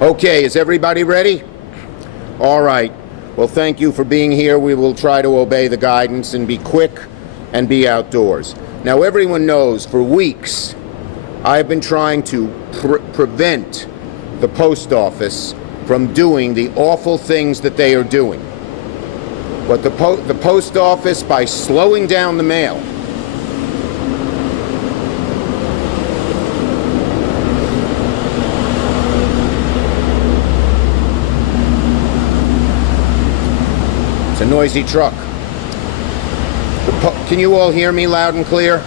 Okay, is everybody ready? All right. Well, thank you for being here. We will try to obey the guidance and be quick and be outdoors. Now, everyone knows for weeks I've been trying to prevent the post office from doing the awful things that they are doing. But the post office, by slowing down the mail, it's a noisy truck. Can you all hear me loud and clear?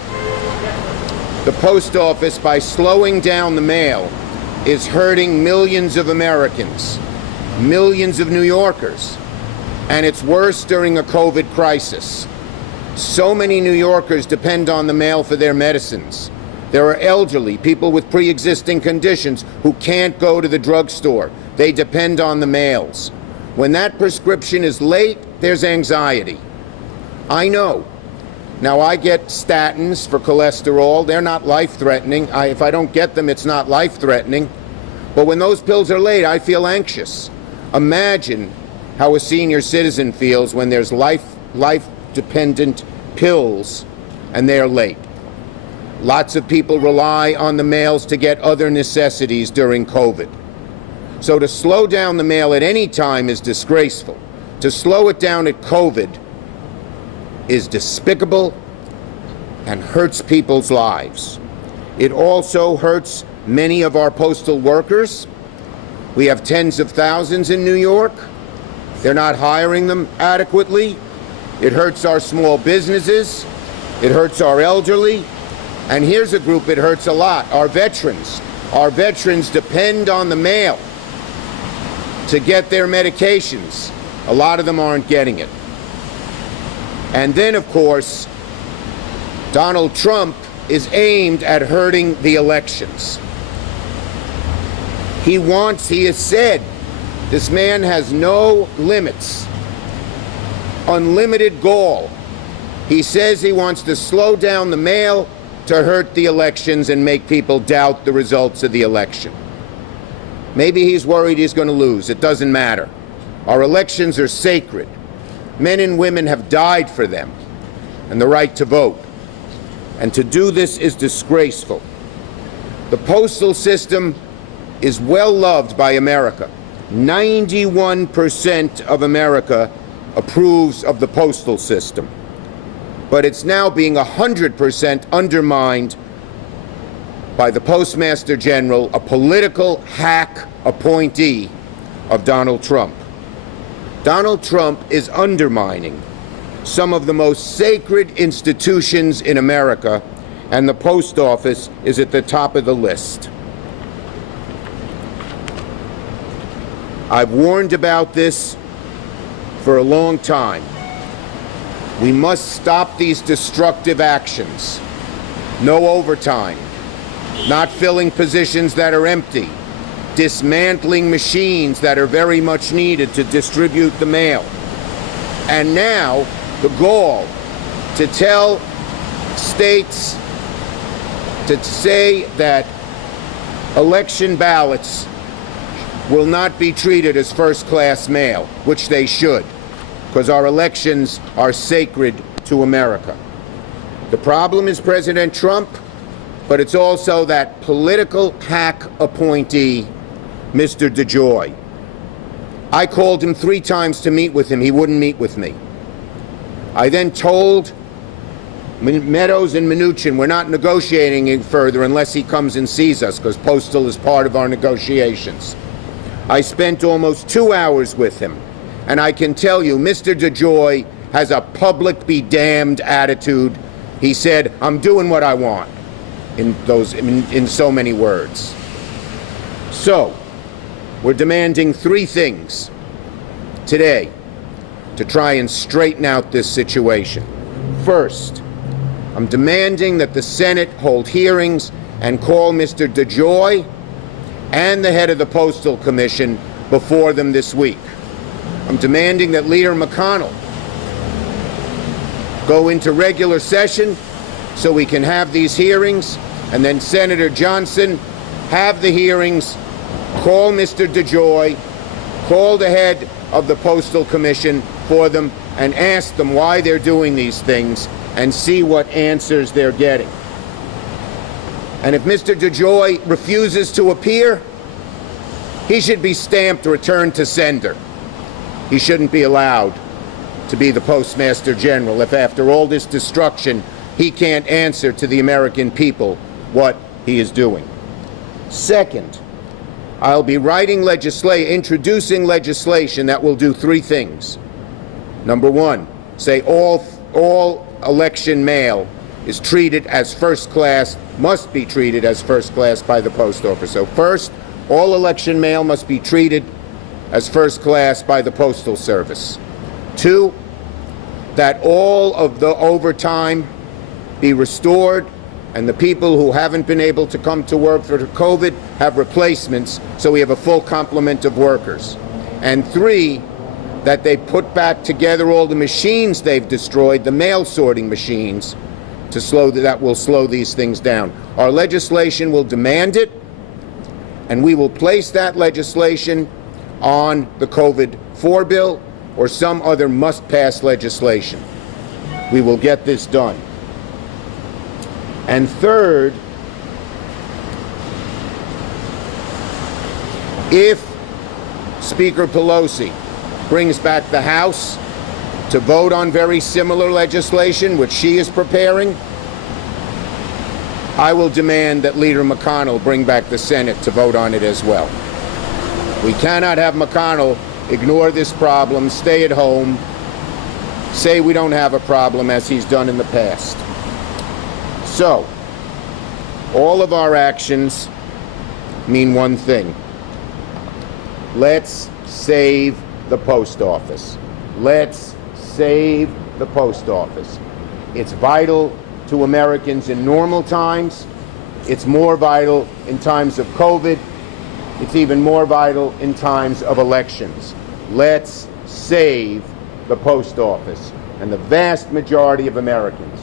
The post office, by slowing down the mail, is hurting millions of Americans, millions of New Yorkers, and it's worse during a COVID crisis. So many New Yorkers depend on the mail for their medicines. There are elderly, people with pre-existing conditions who can't go to the drugstore. They depend on the mails. When that prescription is late, there's anxiety. I know. Now, I get statins for cholesterol. They're not life-threatening. If I don't get them, it's not life-threatening. But when those pills are late, I feel anxious. Imagine how a senior citizen feels when there's life-dependent pills and they're late. Lots of people rely on the mails to get other necessities during COVID. So to slow down the mail at any time is disgraceful. To slow it down at COVID is despicable and hurts people's lives. It also hurts many of our postal workers. We have tens of thousands in New York. They're not hiring them adequately. It hurts our small businesses. It hurts our elderly. And here's a group it hurts a lot, our veterans. Our veterans depend on the mail to get their medications. A lot of them aren't getting it. And then, of course, Donald Trump is aimed at hurting the elections. He has said, this man has no limits, unlimited gall. He says he wants to slow down the mail to hurt the elections and make people doubt the results of the election. Maybe he's worried he's going to lose. It doesn't matter. Our elections are sacred. Men and women have died for them and the right to vote. And to do this is disgraceful. The postal system is well loved by America. 91% of America approves of the postal system. But it's now being 100% undermined by the Postmaster General, a political hack appointee of Donald Trump. Donald Trump is undermining some of the most sacred institutions in America, and the post office is at the top of the list. I've warned about this for a long time. We must stop these destructive actions. No overtime, not filling positions that are empty, dismantling machines that are very much needed to distribute the mail. And now, the goal to tell states to say that election ballots will not be treated as first-class mail, which they should, because our elections are sacred to America. The problem is President Trump, but it's also that political hack appointee, Mr. DeJoy. I called him 3 times to meet with him. He wouldn't meet with me. I then told Meadows and Mnuchin we're not negotiating any further unless he comes and sees us, because postal is part of our negotiations. I spent almost 2 hours with him, and I can tell you, Mr. DeJoy has a public be damned attitude. He said, I'm doing what I want, in so many words. So, we're demanding 3 things today to try and straighten out this situation. First, I'm demanding that the Senate hold hearings and call Mr. DeJoy and the head of the Postal Commission before them this week. I'm demanding that Leader McConnell go into regular session so we can have these hearings, and then Senator Johnson have the hearings call Mr. DeJoy, call the head of the Postal Commission for them, and ask them why they're doing these things and see what answers they're getting. And if Mr. DeJoy refuses to appear, he should be stamped return to sender. He shouldn't be allowed to be the Postmaster General if after all this destruction he can't answer to the American people what he is doing. Second, I'll be introducing legislation that will do three things. Number one, say all election mail is treated as first class, must be treated as first class by the post office. So first, all election mail must be treated as first class by the Postal Service. Two, that all of the overtime be restored, and the people who haven't been able to come to work for COVID have replacements, so we have a full complement of workers. And three, that they put back together all the machines they've destroyed, the mail sorting machines, that will slow these things down. Our legislation will demand it, and we will place that legislation on the COVID-4 bill or some other must-pass legislation. We will get this done. And third, if Speaker Pelosi brings back the House to vote on very similar legislation, which she is preparing, I will demand that Leader McConnell bring back the Senate to vote on it as well. We cannot have McConnell ignore this problem, stay at home, say we don't have a problem as he's done in the past. So, all of our actions mean one thing. Let's save the post office. Let's save the post office. It's vital to Americans in normal times. It's more vital in times of COVID. It's even more vital in times of elections. Let's save the post office. And the vast majority of Americans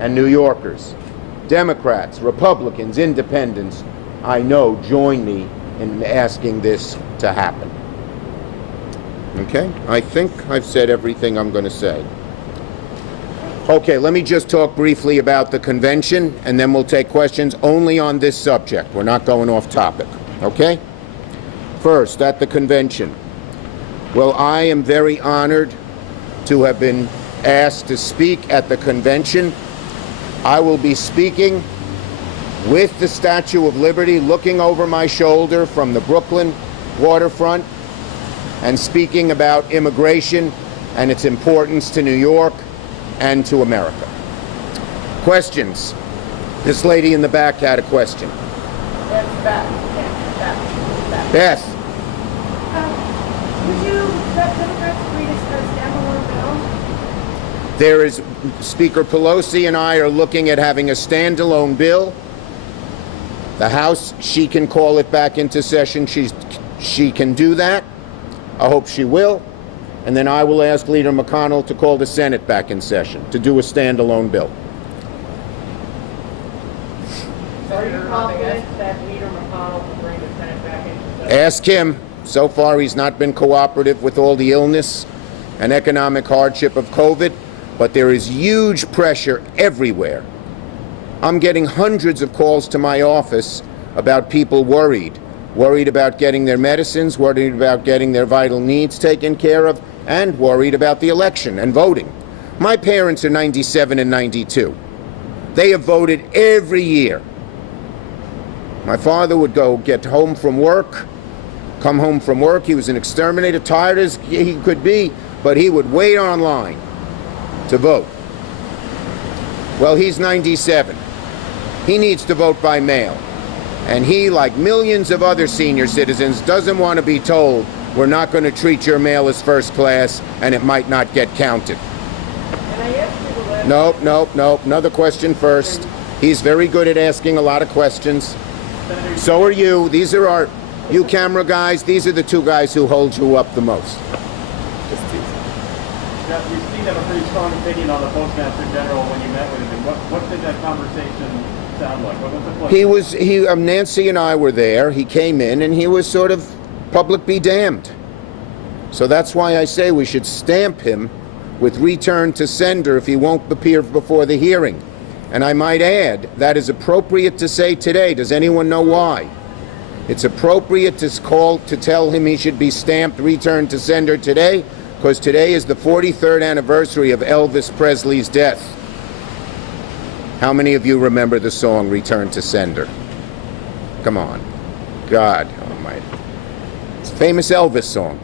and New Yorkers, Democrats, Republicans, Independents, I know join me in asking this to happen. Okay, I think I've said everything I'm going to say. Okay, let me just talk briefly about the convention, and then we'll take questions only on this subject. We're not going off topic, okay? First, at the convention. Well, I am very honored to have been asked to speak at the convention. I will be speaking with the Statue of Liberty looking over my shoulder from the Brooklyn waterfront and speaking about immigration and its importance to New York and to America. Questions? This lady in the back had a question. Beth. Would you let Democrats agree to standalone bill? There is, Speaker Pelosi and I are looking at having a standalone bill. The House, she can call it back into session. She can do that. I hope she will. And then I will ask Leader McConnell to call the Senate back in session to do a standalone bill. So are you confident that Leader McConnell will bring the Senate back into session? Ask him. So far, he's not been cooperative with all the illness and economic hardship of COVID, but there is huge pressure everywhere. I'm getting hundreds of calls to my office about people worried about getting their medicines, worried about getting their vital needs taken care of, and worried about the election and voting. My parents are 97 and 92. They have voted every year. My father would get home from work, come home from work. He was an exterminator, tired as he could be, but he would wait online to vote. Well, he's 97. He needs to vote by mail. And he, like millions of other senior citizens, doesn't want to be told, we're not going to treat your mail as first class and it might not get counted. Nope. Another question first. He's very good at asking a lot of questions. So are you. These are you camera guys, these are the two guys who hold you up the most. You seem to have a pretty strong opinion on the Postmaster General when you met with him. What did that conversation sound like? What was the point? Nancy and I were there. He came in and he was sort of public be damned. So that's why I say we should stamp him with return to sender if he won't appear before the hearing. And I might add, that is appropriate to say today. Does anyone know why? It's appropriate to tell him he should be stamped return to sender today, because today is the 43rd anniversary of Elvis Presley's death. How many of you remember the song Return to Sender? Come on. God almighty. It's a famous Elvis song.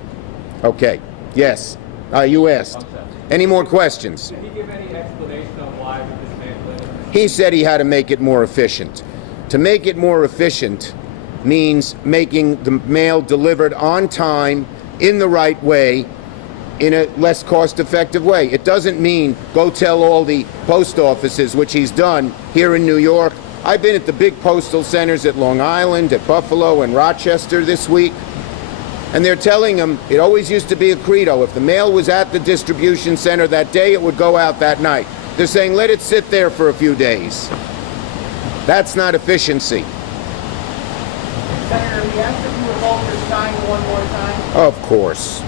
Okay. Yes. You asked. Any more questions? Did he give any explanation on why he dismantled it? He said he had to make it more efficient. To make it more efficient means making the mail delivered on time, in the right way, in a less cost-effective way. It doesn't mean go tell all the post offices, which he's done here in New York. I've been at the big postal centers at Long Island, at Buffalo, and Rochester this week, and they're telling them it always used to be a credo. If the mail was at the distribution center that day, it would go out that night. They're saying let it sit there for a few days. That's not efficiency. Senator, we asked if you would hold your sign one more time. Of course.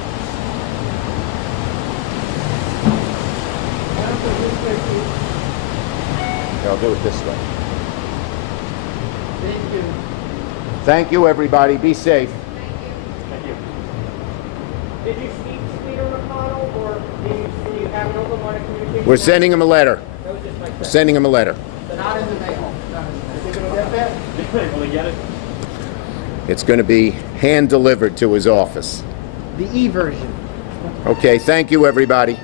I'll do it this way. Thank you. Thank you, everybody. Be safe. Thank you. Did you speak to Leader McConnell, or do you have an open line of communication? We're sending him a letter. That was just my question. Sending him a letter. Not in the mail. Not in the mail. Is it going to get that? Will he get it? It's going to be hand-delivered to his office. The e-version. Okay, thank you, everybody.